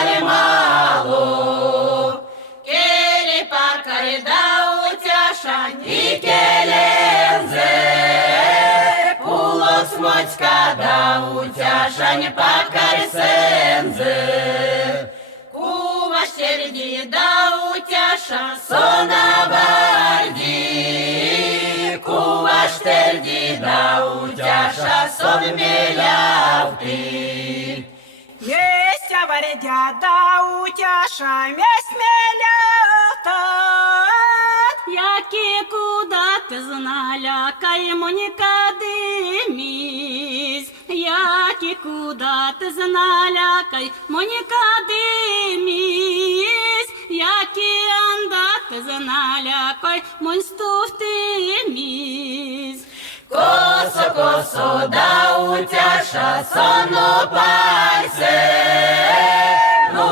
pare malo. Kele pakare dautia shani kelenze. Pulok smočka dautia shani pakare senze. Kuva šterdi dautia šansona vardi. Kuva šterdi dautia šanson meliauti. Есть аваридя да утяша, месть мелятат. Яки куда ты зналя, кай Моника дымись. Яки куда ты зналя, кай Моника дымись. Яки анда ты зналя, кай Монстуф дымись. Косо, косо, dautia šansono parse. No